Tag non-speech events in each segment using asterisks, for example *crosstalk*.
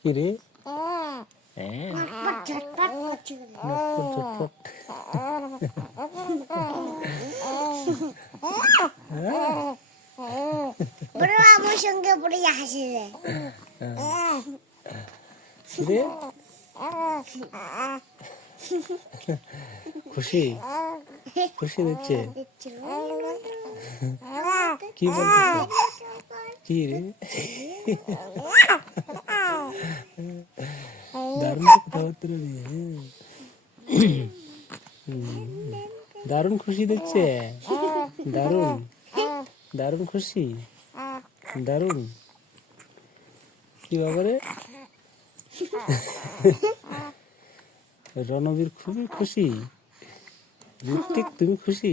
কি রে হ্যাঁ ঝটপট করছে ঝটপট ঝটপট বড় আমার সঙ্গে পড়ে হাসি দেয় কি রে খুশি খুশি দিচ্ছে কি কি রে? দারুণ কথাবার্তা রে দারুণ খুশি দেখছে? দারুণ। দারুণ খুশি? দারুণ। কি ব্যাপারে? রণবীর খুবই খুশি। ঋত্বিক, তুমি খুশি?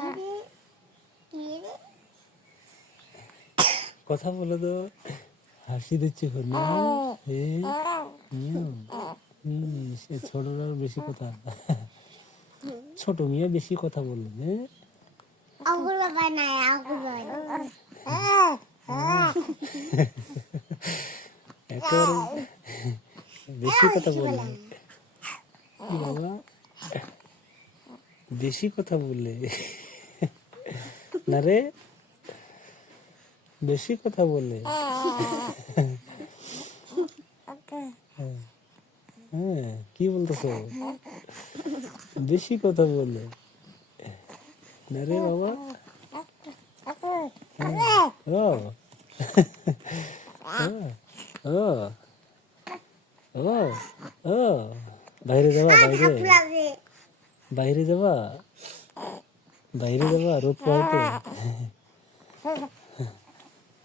কথা বলো তো। হাসি দিচ্ছে না সে ছোটরা বেশি কথা। ছোট মিয়া বেশি কথা বলল *laughs* বেশি কথা বললে বাবা? বেশি কথা বললে না রে বেশি কথা বলে হ্যাঁ কি বলতেছ বেশি কথা বলে না রে বাবা ও ও বাইরে যাবা বাইরে বাইরে যাবা বাইরে যাবা রোদ পাইতে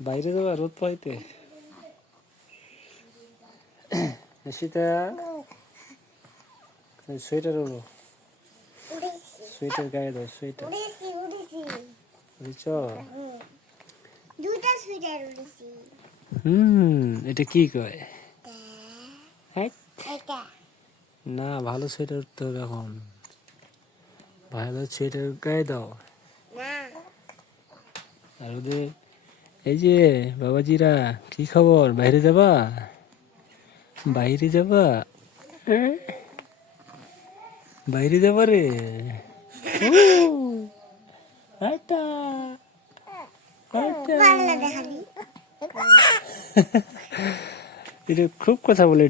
বাইরে যাবা রোদ পাইতে। সীতা সোয়েটার ওড়ো সোয়েটার গায়ে দাও সোয়েটার। বুঝছ দুটা সুইটার উড়েছি। হুম এটা কি কয়? হ্যাঁ? না ভালো সোয়েটার উঠতে হবে এখন। ভালো সোয়েটার গায়ে দাও। আর ওদের এই যে বাবাজিরা কি খবর? বাইরে যাবা? বাইরে যাবা? বাইরে যাবা রে? খুব কথা বলে।